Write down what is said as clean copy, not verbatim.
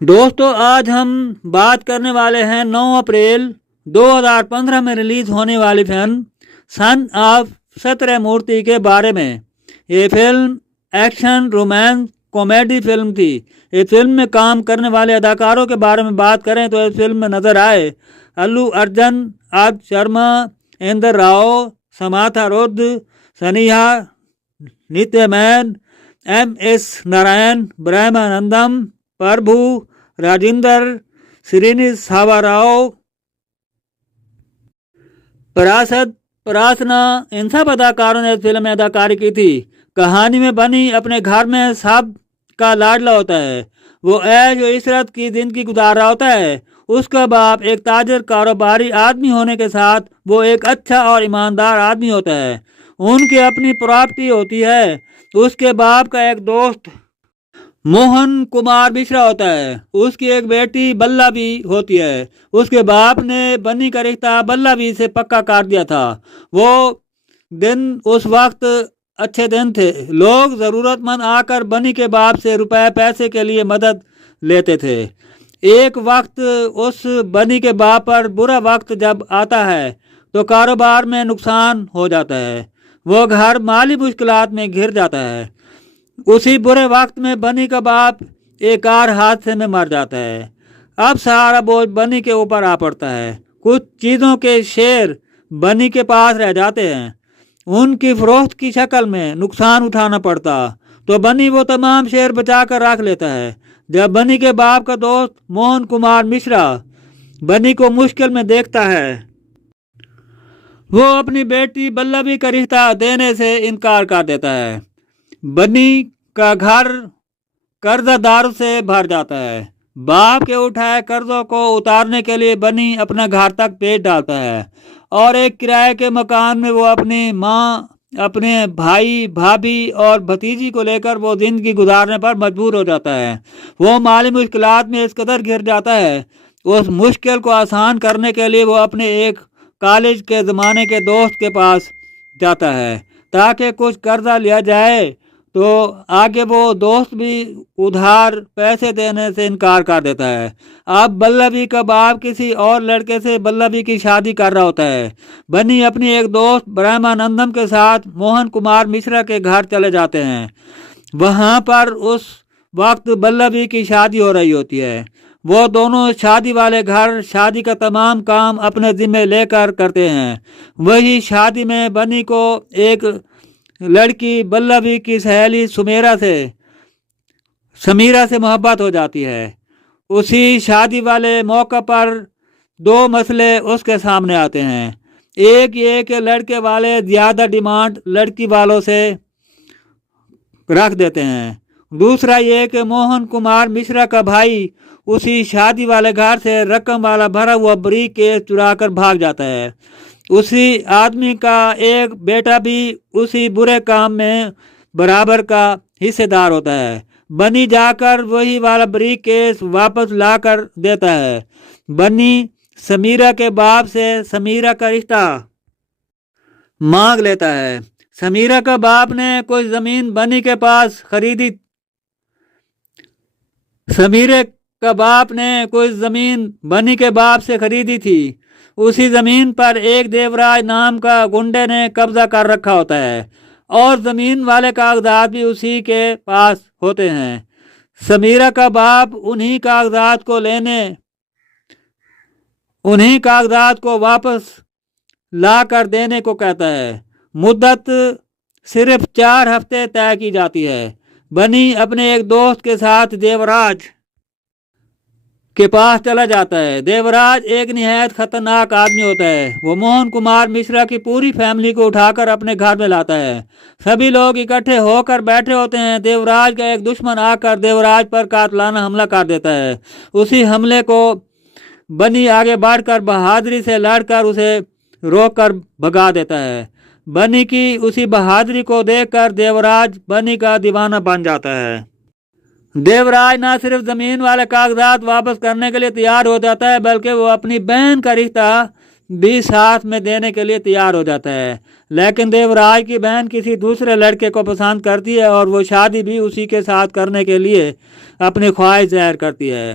دوستو آج ہم بات کرنے والے ہیں 9 اپریل 2015 میں ریلیز ہونے والی فلم سن آف ستیہ مورتی کے بارے میں۔ یہ film action romance comedy film تھی۔ اس فلم میں کام کرنے والے اداکاروں کے بارے میں بات کریں تو اس فلم میں نظر آئے الو ارجن، آدتیہ شرما، اندر راؤ، سماتھا رودھ، سنیہا نتیہ مین، ایم ایس نارائن، برہمانندم پربھو، راجندر، سرینیس ہاوا راؤ، پراسنا، ان سب اداکاروں نے اس فلم میں اداکاری کی تھی۔ کہانی میں بنی اپنے گھر میں سب کا لاڈلا ہوتا ہے۔ وہ عیش و عشرت کی زندگی گزار رہا ہوتا ہے۔ اس کا باپ ایک تاجر کاروباری آدمی ہونے کے ساتھ وہ ایک اچھا اور ایماندار آدمی ہوتا ہے۔ ان کی اپنی پراپرٹی ہوتی ہے۔ اس کے باپ کا ایک دوست موہن کمار مشرا ہوتا ہے۔ اس کی ایک بیٹی بلابی ہوتی ہے۔ اس کے باپ نے بنی کا رشتہ بلابی سے پکا کر دیا تھا۔ وہ دن اس وقت اچھے دن تھے۔ لوگ ضرورت مند آ کر بنی کے باپ سے روپے پیسے کے لیے مدد لیتے تھے۔ ایک وقت اس بنی کے باپ پر برا وقت جب آتا ہے تو کاروبار میں نقصان ہو جاتا ہے۔ وہ گھر مالی مشکلات میں گھر جاتا ہے۔ اسی برے وقت میں بنی کا باپ ایک کار حادثے میں مر جاتا ہے۔ اب سارا بوجھ بنی کے اوپر آ پڑتا ہے۔ کچھ چیزوں کے شیئر بنی کے پاس رہ جاتے ہیں۔ ان کی فروخت کی شکل میں نقصان اٹھانا پڑتا تو بنی وہ تمام شیئر بچا کر رکھ لیتا ہے۔ جب بنی کے باپ کا دوست موہن کمار مشرا بنی کو مشکل میں دیکھتا ہے وہ اپنی بیٹی بلابی کا رشتہ دینے سے انکار کر دیتا ہے۔ بنی کا گھر قرضہ داروں سے بھر جاتا ہے۔ باپ کے اٹھائے قرضوں کو اتارنے کے لیے بنی اپنا گھر تک بیچ ڈالتا ہے اور ایک کرائے کے مکان میں وہ اپنی ماں، اپنے بھائی، بھابھی اور بھتیجی کو لے کر وہ زندگی گزارنے پر مجبور ہو جاتا ہے۔ وہ مالی مشکلات میں اس قدر گھر جاتا ہے۔ اس مشکل کو آسان کرنے کے لیے وہ اپنے ایک کالج کے زمانے کے دوست کے پاس جاتا ہے تاکہ کچھ قرضہ لیا جائے، تو آگے وہ دوست بھی ادھار پیسے دینے سے انکار کر دیتا ہے۔ اب بلابی کا باپ کسی اور لڑکے سے بلابی کی شادی کر رہا ہوتا ہے۔ بنی اپنی ایک دوست برہمانندم کے ساتھ موہن کمار مشرا کے گھر چلے جاتے ہیں۔ وہاں پر اس وقت بلابی کی شادی ہو رہی ہوتی ہے۔ وہ دونوں شادی والے گھر شادی کا تمام کام اپنے ذمہ لے کر کرتے ہیں۔ وہی شادی میں بنی کو ایک لڑکی بلابی کی سہیلی سمیرا سے محبت ہو جاتی ہے۔ اسی شادی والے موقع پر 2 مسئلے اس کے سامنے آتے ہیں۔ ایک یہ کہ لڑکے والے زیادہ ڈیمانڈ لڑکی والوں سے رکھ دیتے ہیں۔ دوسرا یہ کہ موہن کمار مشرا کا بھائی اسی شادی والے گھر سے رقم والا بھرا ہوا بریک کیس چرا کر بھاگ جاتا ہے۔ اسی آدمی کا ایک بیٹا بھی اسی برے کام میں برابر کا حصے دار ہوتا ہے۔ بنی جا کر وہی والا بریک کیس واپس لا کر دیتا ہے۔ بنی سمیرا کے باپ سے سمیرا کا رشتہ مانگ لیتا ہے۔ سمیرا کا باپ نے کوئی زمین بنی کے پاس خریدی بنی کے باپ سے خریدی تھی۔ اسی زمین پر ایک دیوراج نام کا گنڈے نے قبضہ کر رکھا ہوتا ہے اور زمین والے کاغذات بھی اسی کے پاس ہوتے ہیں۔ سمیرا کا باپ انہی کاغذات کو واپس لا کر دینے کو کہتا ہے۔ مدت صرف 4 ہفتے طے کی جاتی ہے۔ بنی اپنے ایک دوست کے ساتھ دیوراج کے پاس چلا جاتا ہے۔ دیوراج ایک نہایت خطرناک آدمی ہوتا ہے۔ وہ موہن کمار مشرا کی پوری فیملی کو اٹھا کر اپنے گھر میں لاتا ہے۔ سبھی لوگ اکٹھے ہو کر بیٹھے ہوتے ہیں۔ دیوراج کا ایک دشمن آ کر دیوراج پر قاتلانہ حملہ کر دیتا ہے۔ اسی حملے کو بنی آگے بڑھ کر بہادری سے لڑ کر اسے روک کر بھگا دیتا ہے۔ بنی کی اسی بہادری کو دیکھ کر دیوراج بنی کا دیوانہ بن جاتا ہے۔ دیوراج نہ صرف زمین والے کاغذات واپس کرنے کے لیے تیار ہو جاتا ہے بلکہ وہ اپنی بہن کا رشتہ بھی ساتھ میں دینے کے لیے تیار ہو جاتا ہے۔ لیکن دیوراج کی بہن کسی دوسرے لڑکے کو پسند کرتی ہے اور وہ شادی بھی اسی کے ساتھ کرنے کے لیے اپنی خواہش ظاہر کرتی ہے۔